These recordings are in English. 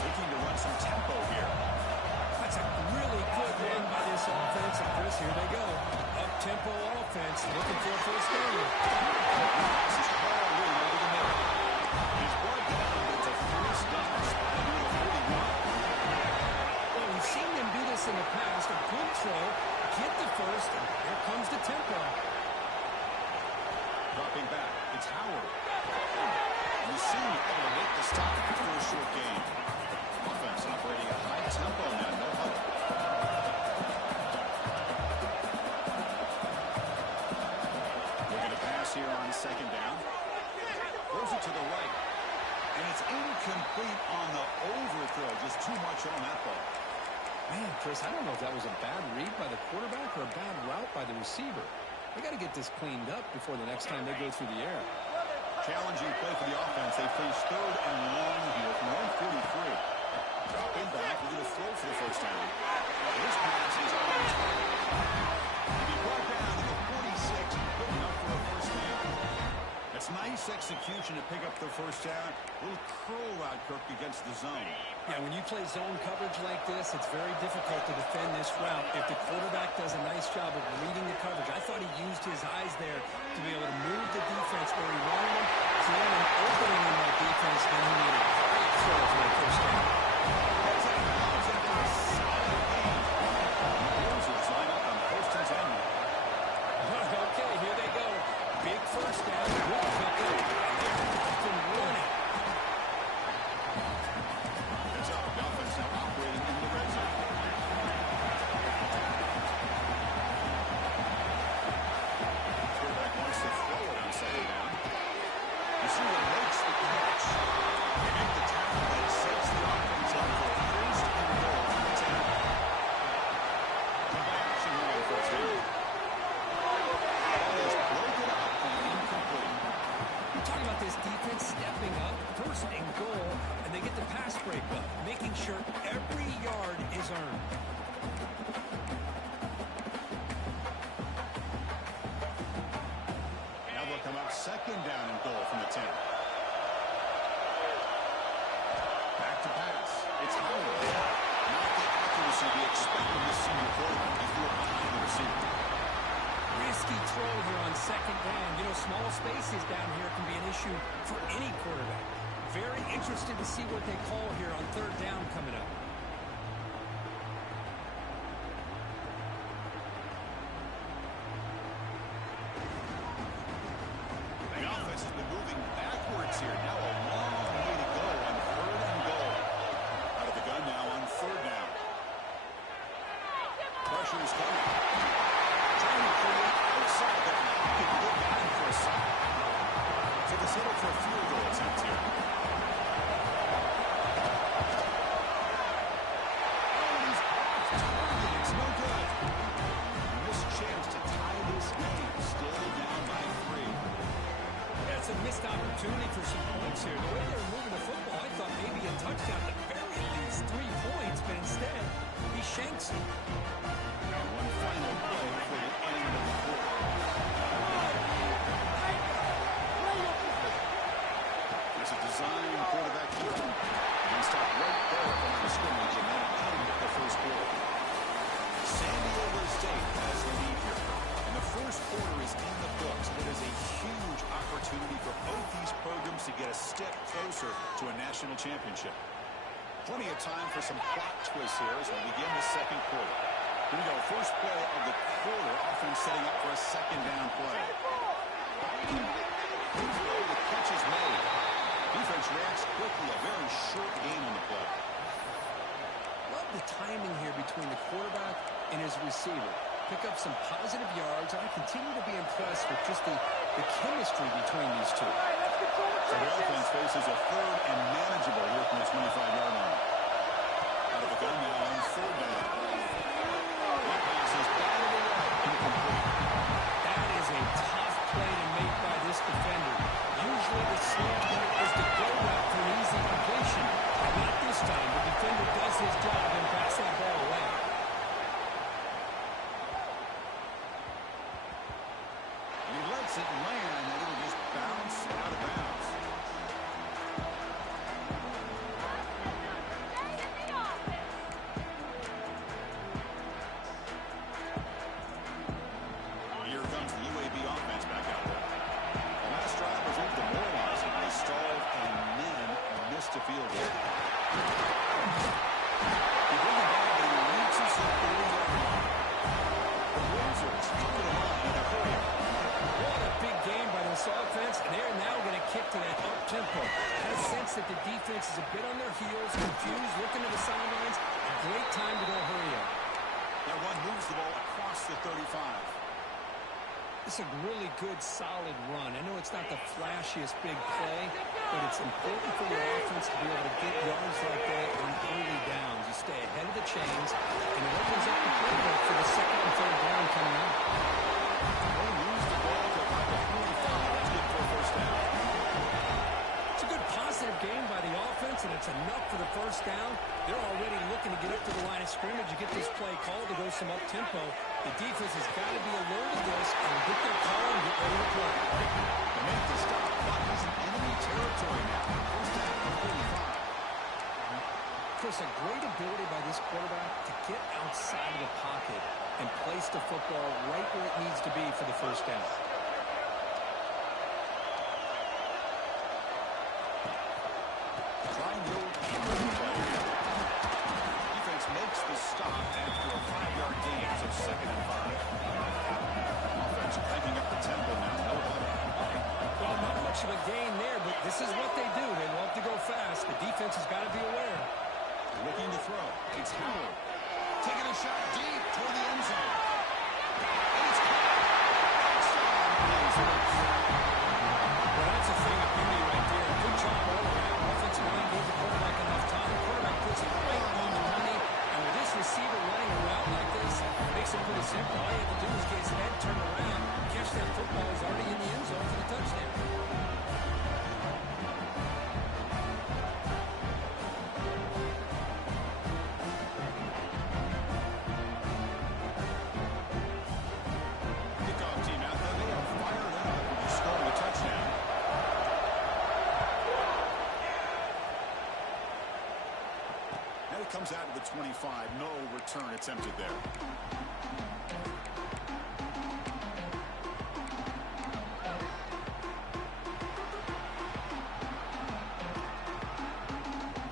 Looking to run some tempo here. That's a really good run by this offense. And Chris, here they go. Up-tempo offense, looking for a first down. This is hauled in over the middle. He's brought down, but it's a first down spot near the 41. Well, we've seen them do this in the past. A good throw, get the first, and here comes the tempo. Dropping back, it's Howard. And the senior able to make the stop for a short gain. Offense operating at high tempo now, no huddle. Looking to pass here on second down. Throws it to the right. And it's incomplete on the overthrow. Just too much on that ball. Man, Chris, I don't know if that was a bad read by the quarterback or a bad route by the receiver. They got to get this cleaned up before the next time they go through the air. Challenging play for the offense. They face 3rd and long here from their own 43. Dropping back, we're going to throw for the first down. This pass is on target. He brought down to the 46, good enough for a first down. That's nice execution to pick up the first down. A little curl route, Kirk, against the zone. Yeah, when you play zone coverage like this, it's very difficult to defend this route if the quarterback does a nice job of reading the coverage. I thought he used his eyes there to be able to move the defense where he wanted them, create an opening in that defense, then he made a great throw for the first down. There's a bounce after a solid gain. The Blazers line up on first and 10 now. Okay, here they go. Big first down, good pickup, and they're off and running. It's up. The offense now operating in the red zone. Quarterback wants to throw it on second down. You see what makes the catch. They make the tackle that sets the offense up for a first and goal from the 10. Play action here on first down. Ball is broken up and incomplete. You're talking about this defense stepping up, first and goal, and they get the pass break up, making sure every yard is earned. Now they'll come up second down and goal from the 10. Back to pass. It's Howard. Not the accuracy we expect from this senior quarterback. He threw it behind the receiver. Risky throw here on second down. You know, small spaces down here can be an issue for any quarterback. Very interested to see what they call here on third down coming up. The offense has been moving backwards here. Now a long way to go on third and goal. Out of the gun now on third down. Pressure is coming. Trying to create outside the pocket. Good down for a second. So they settle for a field goal attempt here. Oh, he's off target. It's no good. Missed chance to tie this game. Still down by 3. That's a missed opportunity for some points here. The way they were moving the football, I thought maybe a touchdown at the very least, 3 points, but instead, he shanks it. Now one final play for the end of the quarter. There's a design quarterback keeper. And stop right there at the line of scrimmage and then end the first quarter. San Diego State has the lead here. And the first quarter is in the books. It is a huge opportunity for both these programs to get a step closer to a national championship. Plenty of time for some plot twists here as we begin the second quarter. Here we go. First play of the quarter. Offense setting up for a second down play. The catch is made. Defense reacts quickly. A very short gain on the play. Love the timing here between the quarterback and his receiver. Pick up some positive yards, and I continue to be impressed with just the chemistry between these two. So the offense faces a third and manageable here from the 25-yard line. Out of the gun now on third down. That pass is batted away. Incomplete. That is a tough play to make by this defender. Usually the slant is the go route for an easy completion. Not this time. The defender does his job and backs that ball away. And he lets it land, and it'll just bounce out of bounds. He bring it back, but he leaves himself the lead early. The Blazers come to the line in a hurry. What a big game by this offense, and they're now going to kick to that up-tempo. I had a sense that the defense is a bit on their heels, confused, looking to the sidelines. A great time to go hurry up. That run moves the ball across the 35. It's a really good, solid run. I know it's not the flashiest big play, but it's important for your offense to be able to get yards like that on early downs. You stay ahead of the chains, and it opens up the playbook for the second and third down coming up. They lose the ball to about the 45. That's good for a first down. It's a good positive game by the offense, and it's enough for the first down. They're already looking to get up to the line of scrimmage to get this play called to go some up-tempo. The defense has got to be alert of this and get their call and get ready to play. They make the stop. Clock is in enemy territory now. First down at 45. Chris, a great ability by this quarterback to get outside of the pocket and place the football right where it needs to be for the first down. Trying the old keeper play here. Defense makes the stop after a 5-yard gain, so second and 5. Offense cranking up the tempo now. No huddle. Well, not much of a gain there, but this is what they do. They love to go fast. The defense has got to be aware. Looking to throw. It's Howard. Taking a shot deep toward the end zone. And it's Well, that's a thing of beauty right there. Good job all around. Offensive line gave the quarterback enough time. The quarterback puts it right on the money. And with this receiver running a route like this, it makes it pretty simple. All you have to do is get his head turned around, catch that football. He's already in the end zone for the touchdown. kickoff team out there. They are fired up with the score of the touchdown. Now he comes out to the 25. No return attempted there.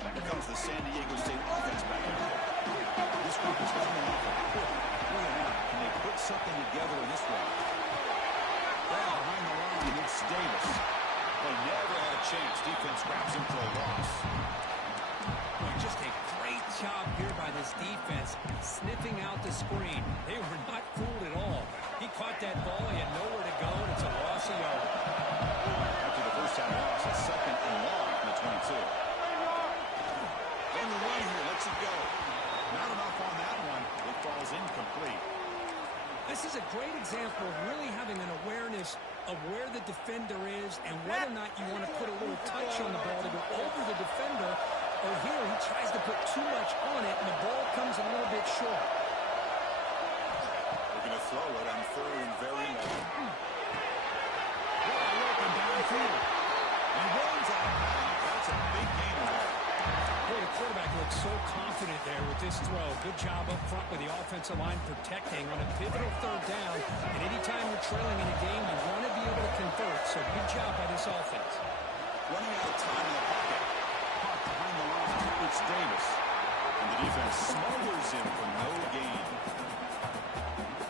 Here comes the San Diego State offense back out there. This group is coming off a quick 3-and-out. Can they put something together in this one? Ball behind the line, it's Davis. They never had a chance. Defense grabs him for a loss. Well, just a great job here by this defense, sniffing out the screen. They were not fooled at all. He caught that ball. He had nowhere to go, and it's a loss of yard. After the first time loss, a second and long from the 22. On the run here, lets it go. Not enough on that one. It falls incomplete. This is a great example of really having an awareness of where the defender is and whether or not you want to put a little touch on the ball to go over the defender, or here he tries to put too much on it and the ball comes a little bit short. We're going to throw it on third and very long. Wide open downfield. He runs out of bounds. That's a big gain there. Boy, the quarterback looks so confident there with this throw. Good job up front with the offensive line protecting on a pivotal third down. And anytime you're trailing in a game, you want to be able to convert. So good job by this offense. Running out of time in the pocket. Caught behind the line. It's Davis. And the defense smothers him for no gain.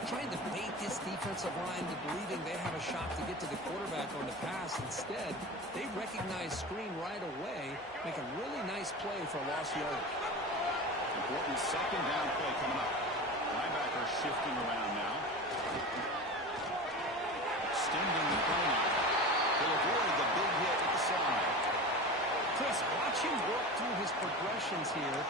Trying to bait this defensive line to believing they have a shot to get to the quarterback on the pass. Instead, they recognize screen right away, make a really nice play for a lost yard. Important second down play coming up. Linebacker shifting around now. Extending the play now. He'll avoid the big hit at the side. Chris, watch him work through his progressions here.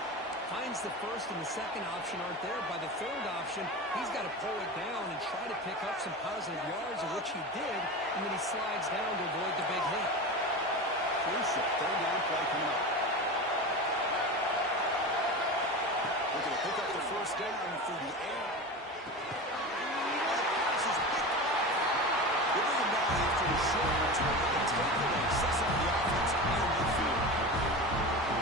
Finds the first and the second option aren't there. By the third option, he's got to pull it down and try to pick up some positive yards, of which he did, and then he slides down to avoid the big hit. Crucial third down play coming up. Looking to pick up the first down through the air. Pass is picked off. Giving him down after a short return. The takeaway sets up the offense near midfield.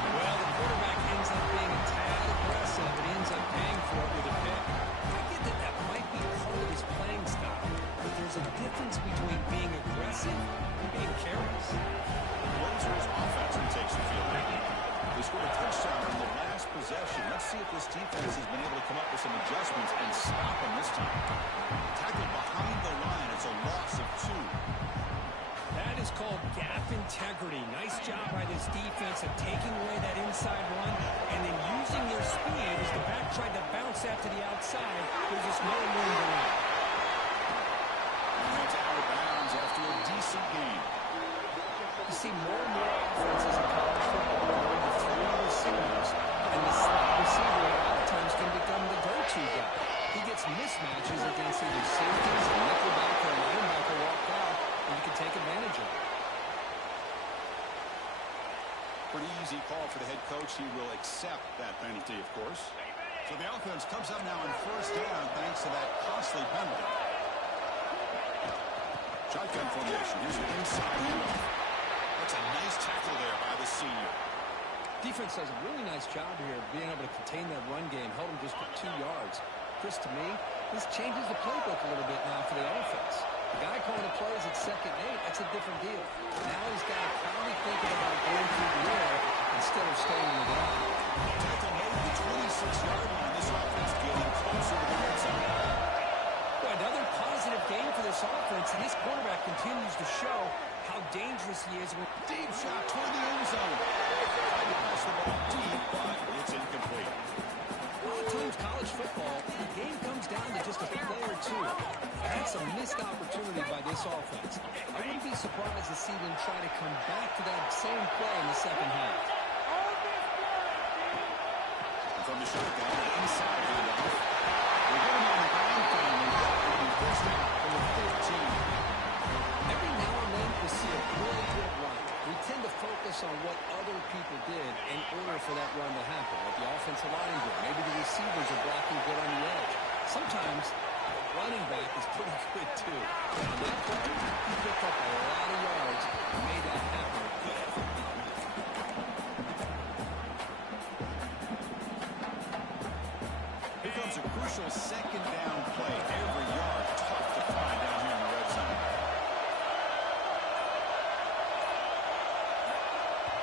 Well, the quarterback ends up being a tad aggressive and ends up paying for it with a pick. I get that that might be part of his playing style, but there's a difference between being aggressive and being careless. The Blazers offense takes the field. They scored a touchdown on the last possession. Let's see if this defense has been able to come up with some adjustments and stop them this time. Tackled behind the line. It's a loss of 2. That is called gap integrity. Nice job by this defense of taking away that inside run and then using their speed as the back tried to bounce that to the outside. There's just no room to run. And it's out of bounds after a decent gain. You see more and more offenses in college football going to 3 receivers, and the slot receiver a lot of times can become the go-to guy. He gets mismatches against either safeties, a nickelback, or a linebacker walk out, and you can take advantage of it. Pretty easy call for the head coach. He will accept that penalty, of course. So the offense comes up now on first down thanks to that costly penalty. Shotgun formation. Here's an inside handoff. That's a nice tackle there by the senior. Defense does a really nice job here of being able to contain that run game, held him just for 2 yards. Chris, to me, this changes the playbook a little bit now for the offense. The guy calling the plays at 2nd and 8, that's a different deal. Now he's got to probably thinking about going through the air instead of staying in the ground. Tackle made at the 26-yard line. This offense getting closer to the red zone. Boy, another positive game for this offense, and this quarterback continues to show how dangerous he is. Deep shot toward the end zone. Tried to pass the ball deep, but it's incomplete. A lot of times college football, the game comes down to just a play or two. That's a missed opportunity by this offense. I wouldn't be surprised to see them try to come back to that same play in the second half. From the shotgun, inside handoff. They're going on the ground finally. It'll be first down from the 15. Every now and then we see a really good run. We tend to focus on what other people did in order for that run to happen. What the offensive line did. Maybe the receivers are blocking good on the edge. Sometimes the running back is pretty good too. On that play, he picked up a lot of yards and made that happen with good effort. Here comes a crucial second down play. Every yard tough to find down here in the red zone.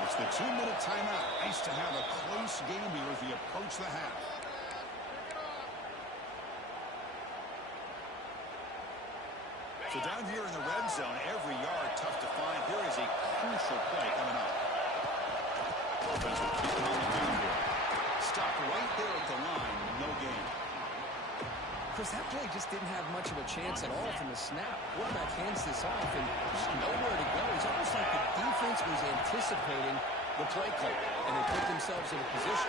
It's the 2-minute timeout. Nice to have a close game here as we approach the half. So down here in the red zone, every yard tough to find. Here is a crucial play coming up. Offense will keep him on the field here. Stopped right there at the line. No gain. Chris, that play just didn't have much of a chance at all from the snap. Quarterback hands this off and just nowhere to go. It's almost like the defense was anticipating the play call, and they put themselves in a position.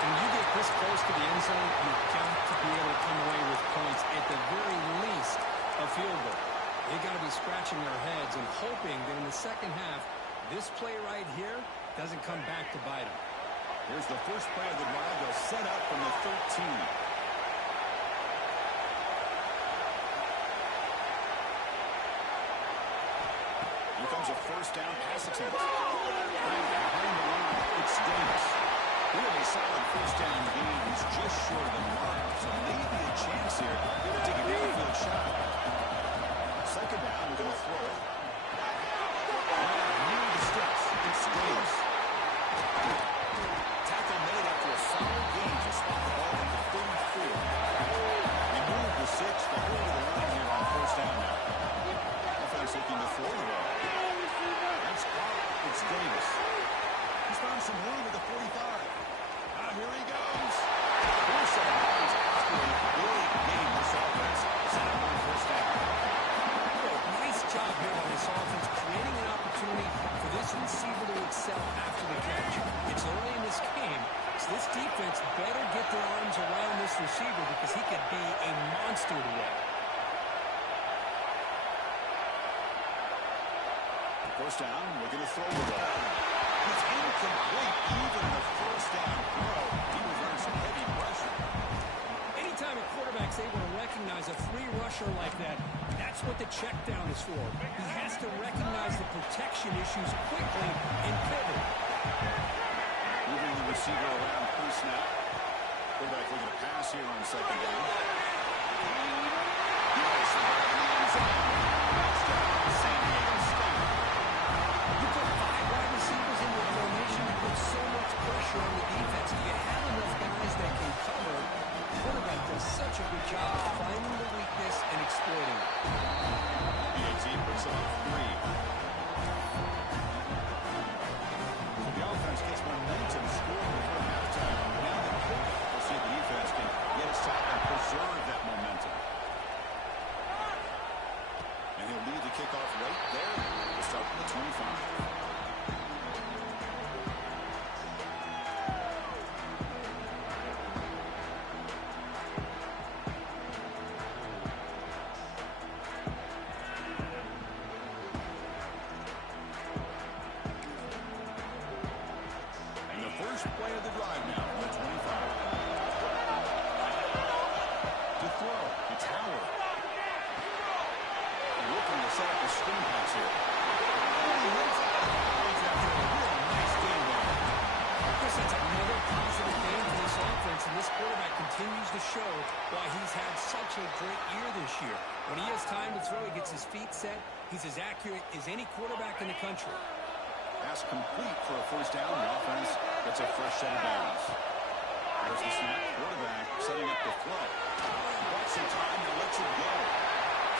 When you get this close to the end zone, you've got to be able to come away with points, at the very least, a field goal. They've got to be scratching their heads and hoping that in the second half, this play right here doesn't come back to bite them. Here's the first play of the drive. They'll set up from the 13. Here comes a first down pass attempt. Behind the line, it's Davis. Really solid first down gain. He's just short of the mark, so maybe a chance here to take a downfield shot. Second down, we're going to throw it. Near the sticks, it's Davis. Tackle made after a solid gain to spot the ball at the 34. Remove the 6, but over the line here on first down now. Offense looking to throw the ball. That's caught. It's Davis. He's found some room at the 45. Here he goes. First down. After a big game, this offense set up on first down. Nice job here by this offense, creating an opportunity for this receiver to excel after the catch. It's early in this game, so this defense better get their arms around this receiver because he could be a monster today. First down, we're going to throw the ball. It's incomplete, even the first down throw. He was under some heavy pressure. Anytime a quarterback's able to recognize a free rusher like that, that's what the check down is for. He has to recognize the protection issues quickly and pivot. Moving the receiver around pre-snap. Quarterback looking to pass here on second down. Yes, San Diego State. He's as accurate as any quarterback in the country. Pass complete for a first down. The offense gets a fresh set of downs. There's the snap. Quarterback setting up the throw. Watch some time and lets it go.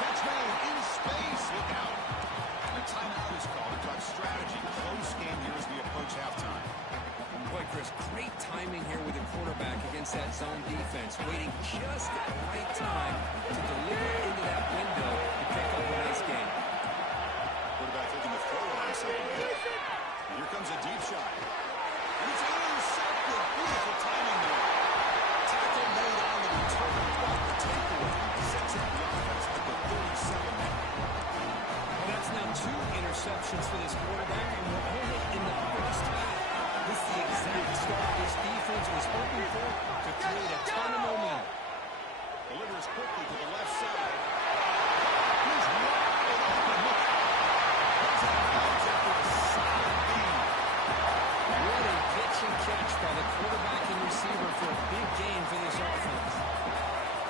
Catch made in space. Look out. And a timeout is called to talk strategy. Close game here as we approach halftime. Boy, Chris, great timing here with the quarterback against that zone defense, waiting just at the right time to deliver into that window to pick up a nice game. Quarterback looking to throw it on second down. And here comes a deep shot. And it's intercepted. Beautiful timing there. Tackle made on the return. But the takeaway sets up the offense at the 37 mark. Well, that's now 2 interceptions for this quarterback, and we're only in the first half. This is the exact start this defense was hoping for to create a ton of momentum. Delivers quickly to the left side. He's wide open. Look out. He's out of bounds after a solid gain. What a pitch and catch by the quarterback and receiver for a big gain for this offense.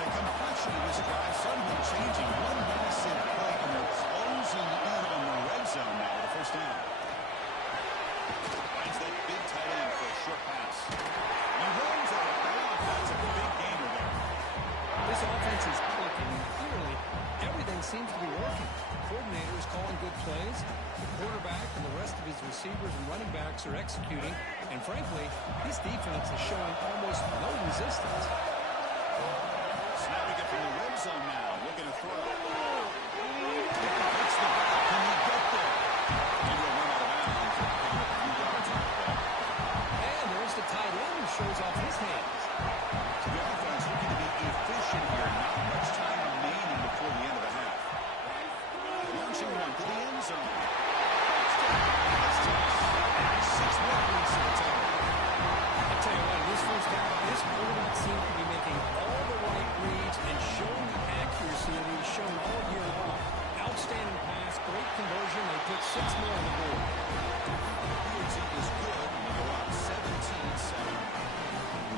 The complexion of this drive suddenly changing. One massive play, and they're closing in on the red zone now with a first down. Finds that big tight end for a short pass. He runs out of bounds. That's a big gainer there. This offense is clicking, and clearly everything seems to be working. The coordinator is calling good plays. The quarterback and the rest of his receivers and running backs are executing. And frankly, this defense is showing almost no resistance. Snapping it from the red zone now. Looking to throw. Hits the back. Can he get there? And he'll run out of bounds. Picking up a few yards on the play. And there's the tight end who shows off his hands. So the offense looking to be efficient here. Not much time remaining before the end of the half. Launching one to the end zone. That's 6 more points to the table. I'll tell you what, this first half, this quarterback seems to be making all the right reads and showing the accuracy that he's shown all year long. Outstanding pass, great conversion. They put 6 more on the board. Fields is good when they go up 17-7.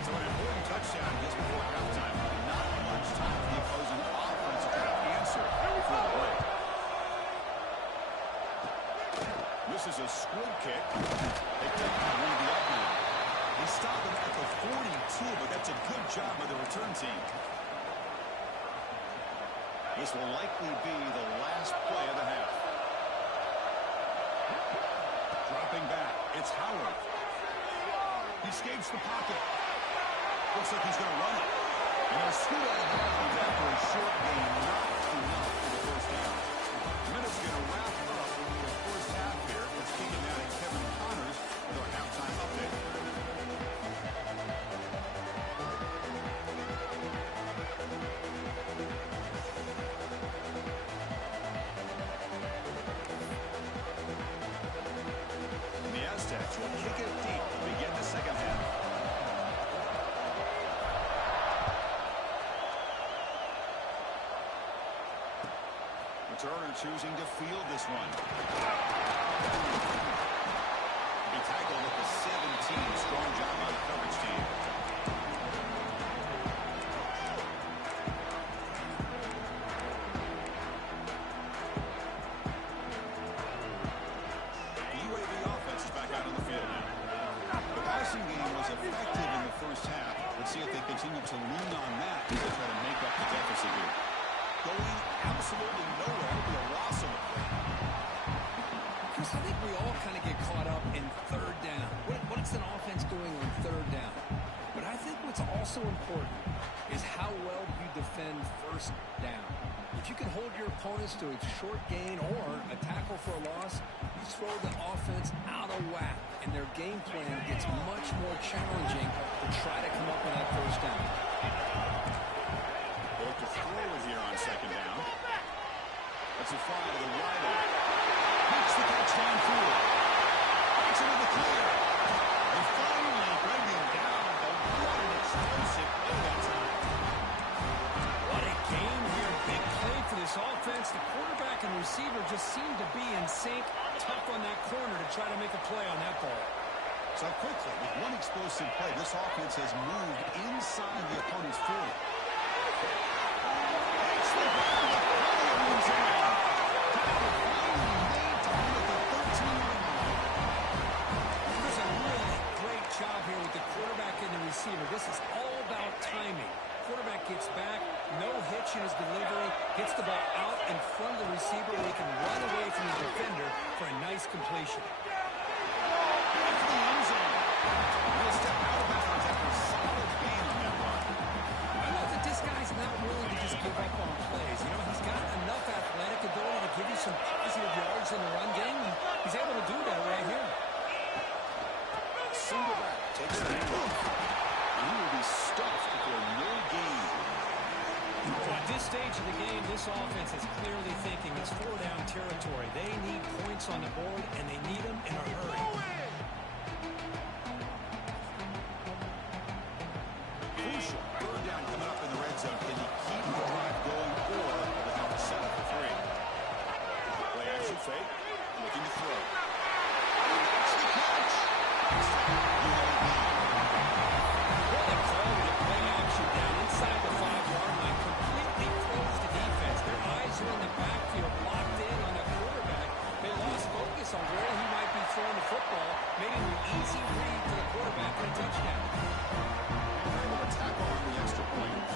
So an important touchdown just before halftime. Not much time for the opposing offense to try to answer for the break. This is a squib kick. They pick up one of the up now. They stop him at the 42, but that's a good job by the return team. This will likely be the last play of the half. Dropping back, it's Howard. He escapes the pocket. Looks like he's going to run it. And they'll scoot out of bounds after a short gain. Not enough for the first down. Minutes going to wrap up the first half here. It's Keegan down at Kevin Connors with our halftime update. The Aztecs will kick it deep to begin the second half. Turner choosing to field this one. He tackled at the 17. Strong job by the coverage team. The UAV offense is back out on the field now. The passing game was effective in the first half. Let's see if they continue to lean on that as they try to make up the deficit here. Going absolutely nowhere. It'll be a loss of the play. Chris, I think we all kind of get caught up in third down. What's an offense doing on third down? But I think what's also important is how well you defend first down. If you can hold your opponents to a short gain or a tackle for a loss, you throw the offense out of whack, and their game plan gets much more challenging to try to come up with that first down. To throw it here on second down. That's a fly to the right end. Makes the touchdown field. Makes it to the clear. They finally bring him down. But what an explosive play that time. What a game here. Big play for this offense. The quarterback and receiver just seem to be in sync. Tough on that corner to try to make a play on that ball. So quickly, with one explosive play, this offense has moved inside the opponent's 40. situation. Into the end zone. He'll step out of bounds after a solid gain on that run. I love that this guy's not willing to just give up on plays. You know, he's got enough athletic ability to give you some positive yards in the run game, and he's able to do that right here. Single back takes the handoff. He will be stuffed for no gain. So at this stage of the game, this offense is clearly thinking it's four-down territory. They need points on the board, and they need them in a hurry. Crucial. Third down coming up in the red zone. Can you keep the drive going, or will they have to set up for three? Play action fake. Looking to throw. That's the catch. Well, they called it play action down inside the 5-yard line. Completely closed the defense. Their eyes are in the backfield, locked in on the quarterback. They lost focus on where he might be throwing the football, making an easy read to the quarterback for a touchdown. They're able to tackle on the extra point.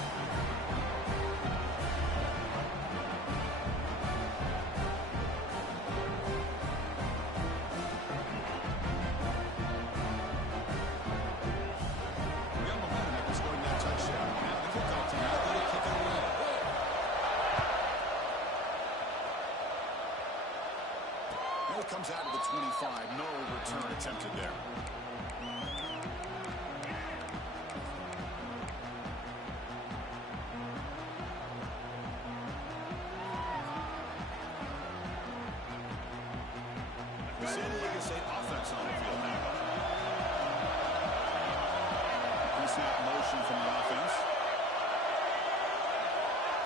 We got momentum after scoring that touchdown. Now the kickoff team out there to kick it away. Well, it comes out of the 25. No return attempted there. The San Diego State offense on the field now. Pre-snap motion from the offense.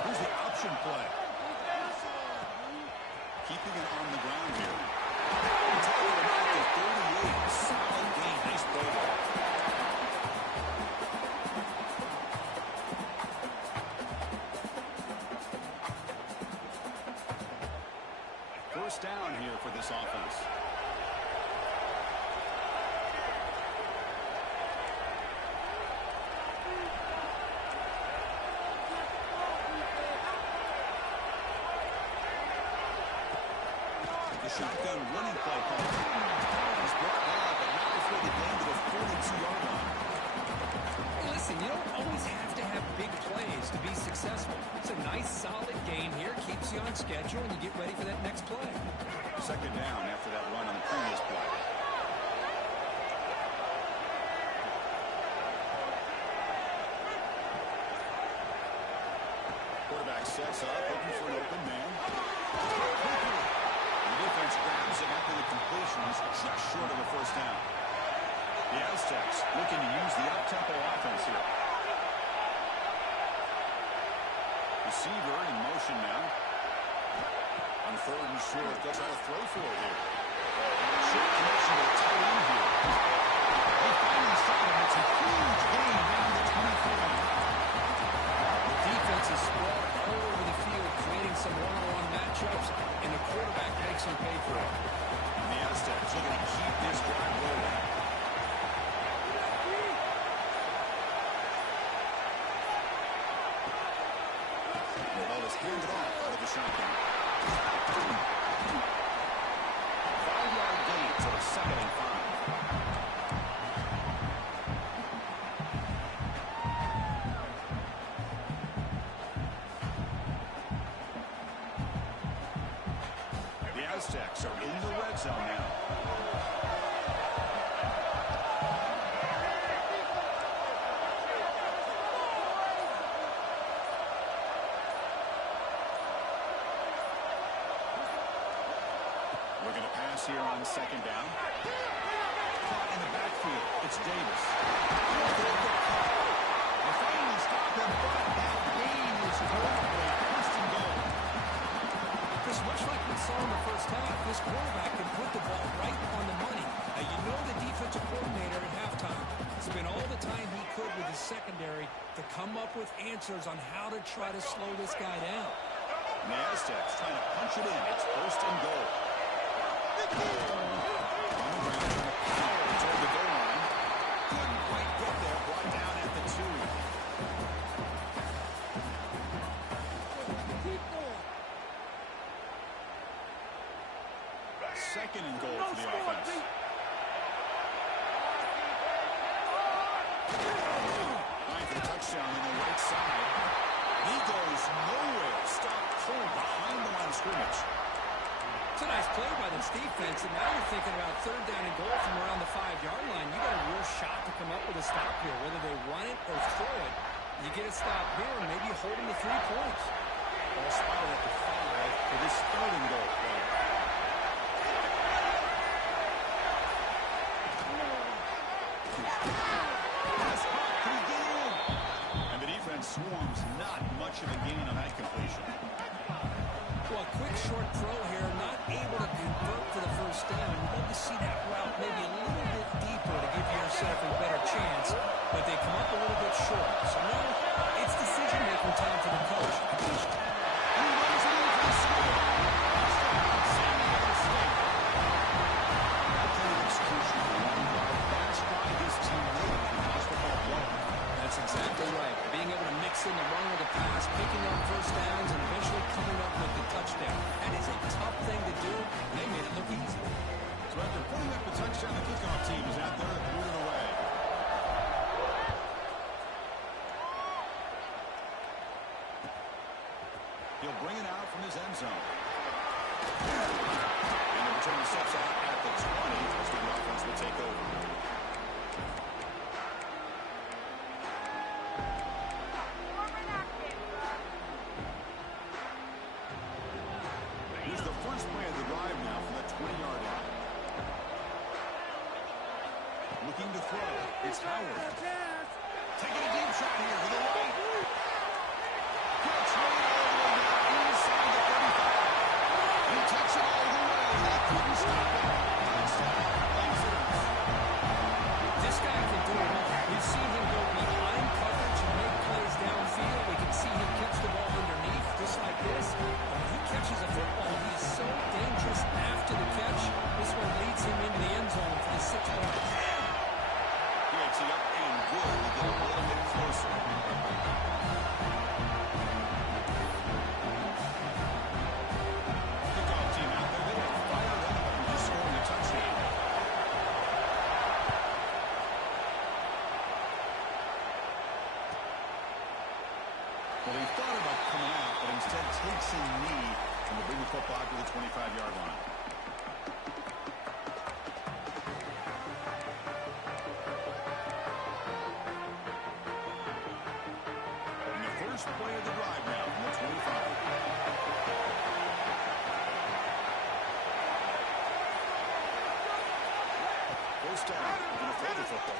Here's the option play. Keeping it on the ground here. Taking it back to 38. Solid gain. Nice play there. First down here for this offense. The shotgun running play call. He's brought down, but not before they gained to the 42-yard line. Hey, listen, you don't always have to have big plays to be successful. It's a nice, solid game here. Keeps you on schedule, and you get ready for that next play. Second down after that run on the previous play. Quarterback sets up, looking for an open man. The defense grabs him after the completion. He's just short of the first down. The Aztecs looking to use the up-tempo offense here. Receiver in motion now. On third and short, they'll try to throw for it here. Short connection to the tight end here. They finally saw him. It's a huge gain down to 24. The defense is spread all over the field, creating some one-on-one matchups, and the quarterback makes them pay for it. And the Aztecs looking to keep this drive rolling. The ball is handed off out of the shotgun. 5-yard gain to the 2nd and 5. The Aztecs are in the red zone now. We're going to pass here on 2nd down. Caught in the backfield. It's Davis. They finally stop him, but that gain is horrible. First and goal. Because much like we saw in the first half, this quarterback can put the ball right on the money. Now, you know the defensive coordinator at halftime spent all the time he could with his secondary to come up with answers on how to try to slow this guy down. And the Aztecs trying to punch it in. It's 1st and goal. On the ground, trying to power toward the goal line. Couldn't quite get there. Brought down at the 2. Second and goal for the offense. touchdown on the right side. He goes nowhere. Stopped cold behind the line of scrimmage. It's a nice play by this defense, and now you're thinking about third down and goal from around the 5-yard line. You got a real shot to come up with a stop here, whether they run it or throw it. You get a stop here, and maybe you hold them to 3 points. Ball spotted at the 5 for this third and goal play. And the defense swarms, not much of a gain on that completion. Well, a quick short throw here, not able to convert for the first down. You'd love to see that route maybe a little bit deeper to give yourself a better chance, but they come up a little bit short. So now it's decision-making time for the coach. He runs it in for the score. San Diego State. That play was crucial for one drive. That's why this team really lost the ball play. That's exactly right. Being able to mix in the run with the pass, picking up first downs, and eventually coming up with the touchdown. That is a tough thing to do, and they made it look easy. So after putting up the touchdown, the kickoff team is out there moving away. He'll bring it out from his end zone. And the return steps out at the 20 as the offense will take over. Here's the first play of the drive now from the 20-yard line. Looking to throw. It's Howard. Taking a deep shot here to the right. Catch made all the way down inside the 35. He takes it all the way. They couldn't stop it. Touchdown, Lasers. This guy can do it all. We've seen him go behind coverage and make plays downfield. We can see him catch the ball underneath just like this. When he catches a football, he is so dangerous after the catch. This one leads him into the end zone for the 6 points. He gets it up and good to get a little bit closer. Kickoff team out there. They are fired up and just scoring a touchdown. Well, he thought about coming out, but instead takes a knee and will bring the football to the 25-yard line. And the first play of the drive now from the 25. First down, we're going to throw the football.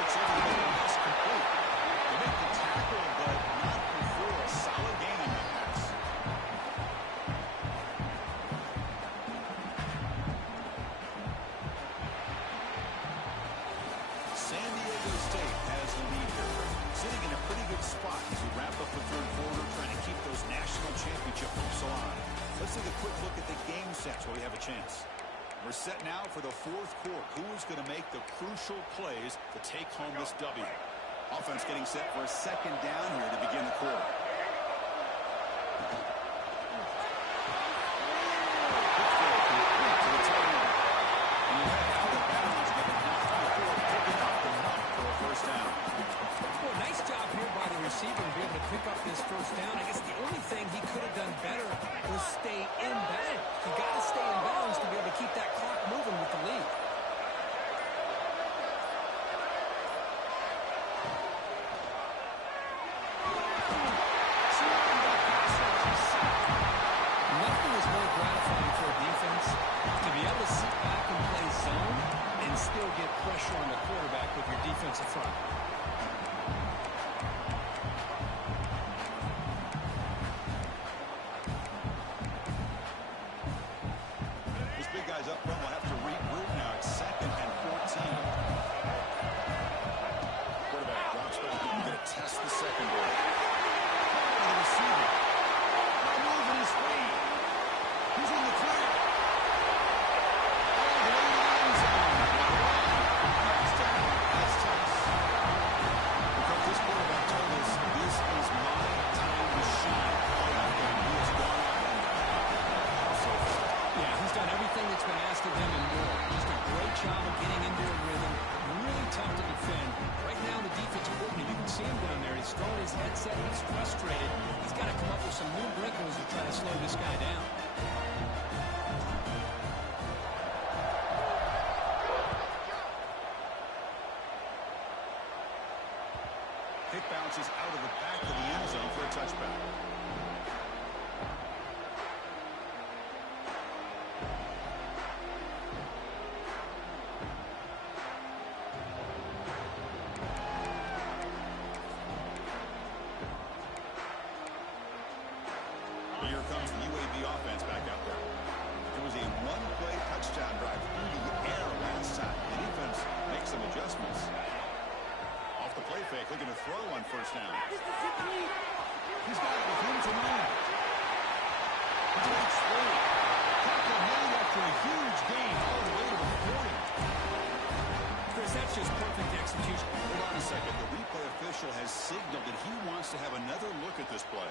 Looks like the pass complete. They make the tackle, but not before a solid gain on the pass. San Diego State has the lead here, sitting in a pretty good spot as we wrap up the third quarter, trying to keep those national championship hopes alive. Let's take a quick look at the game sets where we have a chance. We're set now for the fourth quarter. Who is going to make the crucial plays to take home this W? Offense getting set for a second down here to begin the quarter. Well, nice job here by the receiver to be able to pick up this first down. I guess the only thing he could have done better was stay in bounds. You got to stay in bounds to be able to keep that clock moving with the lead. this guy down. Kick bounces out of the back of the end zone for a touchback. Here comes the UAB offense back out there. It was a one-play touchdown drive through the air last time. The defense makes some adjustments. Off the play fake, looking to throw on first down. He's got it with him to land. Breaks through. Tackle made after a huge gain all the way to the 40. Chris, that's just perfect execution. Hold on a second. The replay official has signaled that he wants to have another look at this play.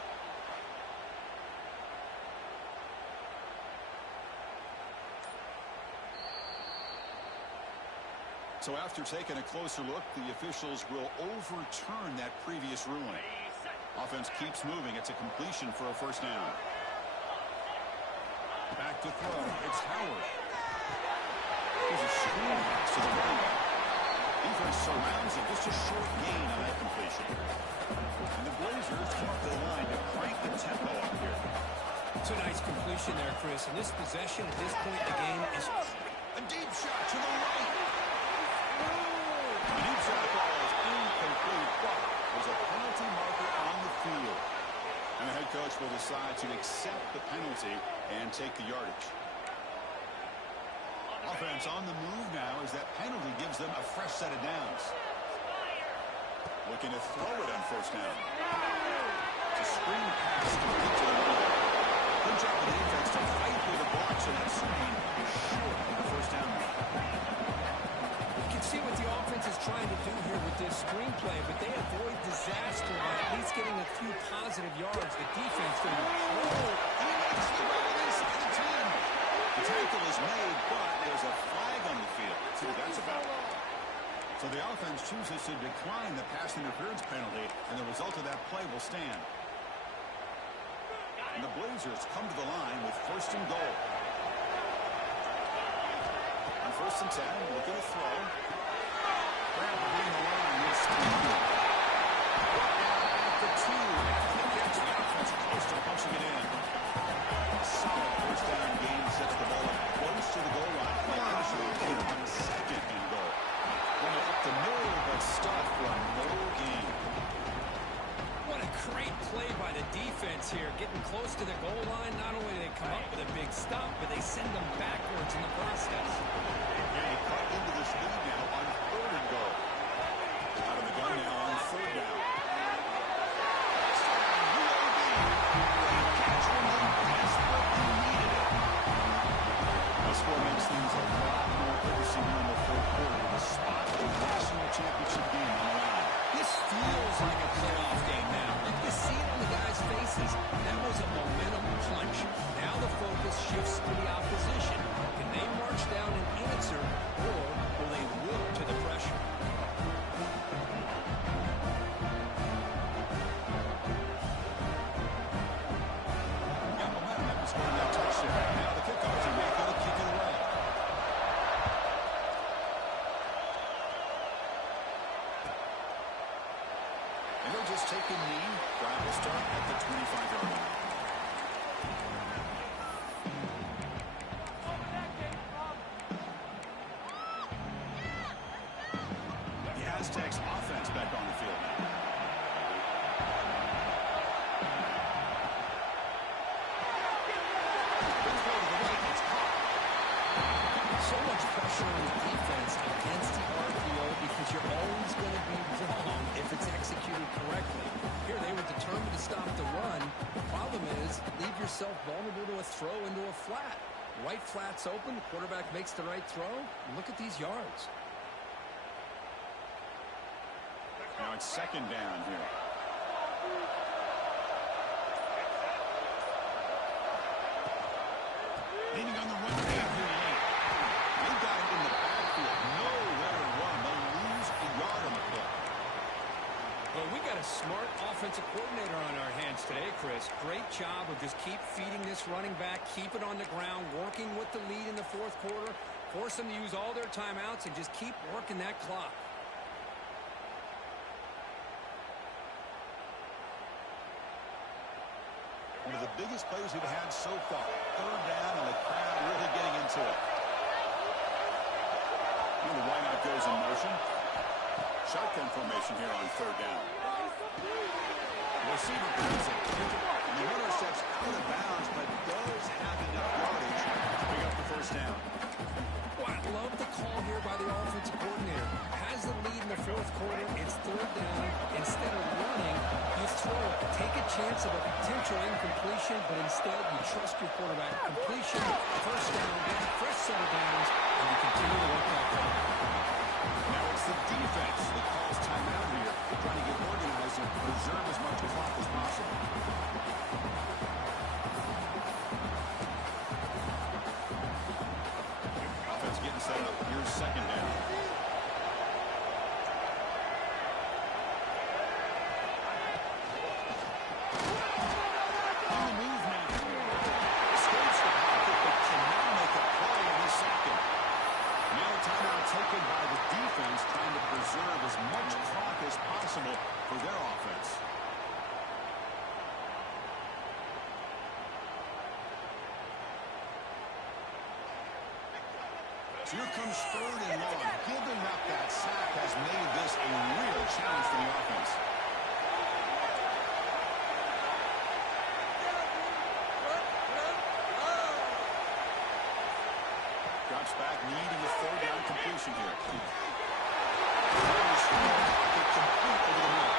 So after taking a closer look, the officials will overturn that previous ruling. Offense keeps moving. It's a completion for a first down. Back to throw. It's Howard. There's a screen pass to the running back. Defense surrounds him. Just a short gain on that completion. And the Blazers come up to the line to crank the tempo up here. It's a nice completion there, Chris. And this possession at this point in the game is a deep shot to the right. The deep shot ball is incomplete, but there's a penalty marker on the field. And the head coach will decide to accept the penalty and take the yardage. Offense on the move now as that penalty gives them a fresh set of downs. Looking to throw it on first down. It's a screen pass to get to the running back. Good job of the defense to fight through the blocks, and that screen is short of the first down. You can see what the offense is trying to do here with this screenplay, but they avoid disaster by at least getting a few positive yards. The defense doing he makes the run inside the 10. The tackle is made, but there's a flag on the field. See what that's about. So the offense chooses to decline the pass interference penalty, and the result of that play will stand. And the Blazers come to the line with first and goal. On first and 10, looking to throw. Grab behind the line. It's Steve. At the 2. After the catch, the offense close to punching it in. Solid first down game sets the ball up close to the goal line. They actually get on second and goal. Going up the middle, but stop for no gain. What a great play by the defense here. Getting close to the goal line, not only do they come up with a big stop, but they send them backwards in the process. And he cut into this lead now on third and goal. Out of the gun now on third down. This score makes things a lot more interesting in the third quarter. The spot for the national championship game on the line. This feels like a playoff game now. You can see it on the guys' faces. That was a momentum punch. Now the focus shifts to the opposition. Can they march down and answer, or will they wilt to the pressure? Got momentum after scoring that touchdown. Now the kickoff to make it a kick it away. And they'll just take a knee. Drive will start at the 25-yard line. The Aztecs offense back on the field now. So much pressure on the defense against the RPO because you're always going to be wrong if it's executed correctly. Here they were determined to stop the run. The problem is, leave yourself vulnerable to a throw into a flat. Right flat's open, the quarterback makes the right throw. Look at these yards. Now it's second down here. Leaning on the run down here late. They got it in the backfield. Nowhere to run. They'll lose a yard on the play. Well, we got to got a smart offensive coordinator on our hands today, Chris. Great job of just keep feeding this running back, keep it on the ground, working with the lead in the fourth quarter, force them to use all their timeouts, and just keep working that clock. One of the biggest plays we've had so far. Third down, and the crowd really getting into it. And the wideout goes in motion. Shotgun formation here on third down. The receiver brings it. And the runner steps out of bounds, but does have enough yardage to pick up the first down. Well, I love the call here by the offensive coordinator. Has the lead in the fourth quarter. It's third down. Instead of running, you throw. Take a chance of a potential incompletion, but instead you trust your quarterback. Completion, first down, get a fresh set of downs, and you continue to work that clock. Now it's the defense that calls timeout here, trying to get organized and preserve as much clock as possible. Offense getting set up. Here's second down. On the move now. Escapes the pocket, but cannot make a play, and he's sacked him. Now a timeout taken by the defense, trying to preserve as much clock as possible for their offense. So here comes third and long. Giving up that sack has made this a real challenge for the offense. Drops back, needing a third down completion here. Complete over the middle.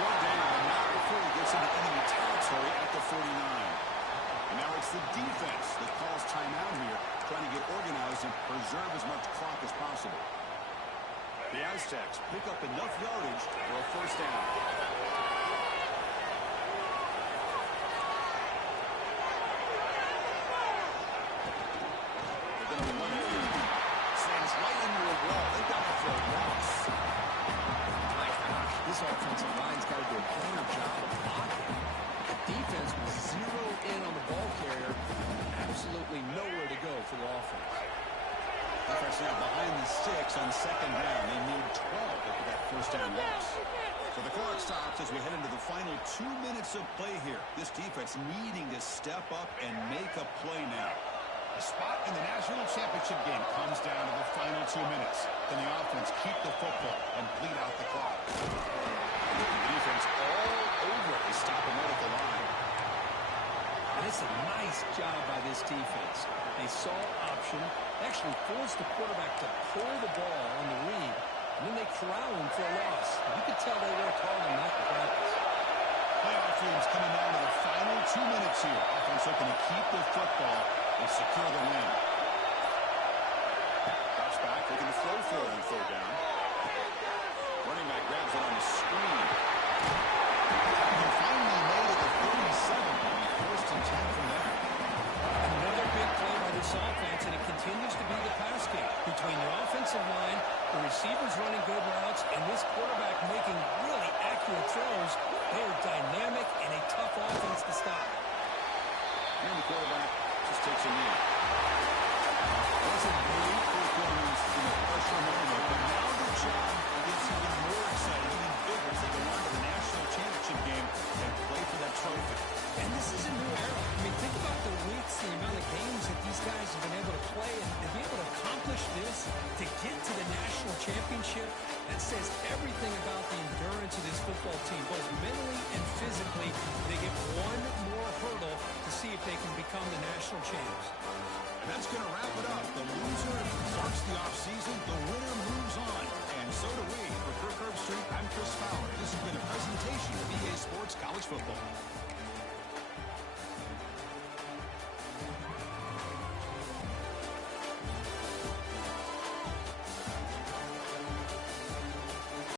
One down, not before he gets into enemy territory at the 49. And now it's the defense that calls timeout here, trying to get organized and preserve as much clock as possible. The Aztecs pick up enough yardage for a first down. They're going to run it in. Stands right into a wall. They've got to throw a loss. My gosh, this offensive line's got to do a better job of blocking. The defense was zeroed in on the ball carrier. Absolutely nowhere to go for the offense. Defense now behind the sticks on second down. They need 12 after that first down loss. So the clock stops as we head into the final 2 minutes of play here. This defense needing to step up and make a play now. A spot in the national championship game comes down to the final 2 minutes. Can the offense keep the football and bleed out the clock? The defense all over it to stop him right at the line. And it's a nice job by this defense. They saw option, actually forced the quarterback to pull the ball on the read, and then they corral him for a loss. You could tell they worked hard on that in practice. Playoff games coming down to the final 2 minutes here. Offense looking to keep the football and secure the win. Drops back, looking to throw for it on third down. Running back grabs it on the screen. And finally made it to 37. First and 10 from there. Another big play by this offense, and it continues to be the pass game between the offensive line, the receivers running good routes, and this quarterback making really accurate throws. They are dynamic and a tough offense to stop. And the quarterback just takes a knee. That's a great performance in the pressure moment, but now the job gets even more exciting, even bigger as they go on to the national championship game and play for that trophy. And this is a new era. I mean, think about the weeks, the amount of games that these guys have been able to play, and to be able to accomplish this, to get to the national championship, that says everything about the endurance of this football team, both mentally and physically. They get one more hurdle to see if they can become the national champs. And that's going to wrap it up. The loser starts the offseason. The winner moves on. And so do we. For Kirk Herbstreit, I'm Chris Fowler. This has been a presentation of EA Sports College Football.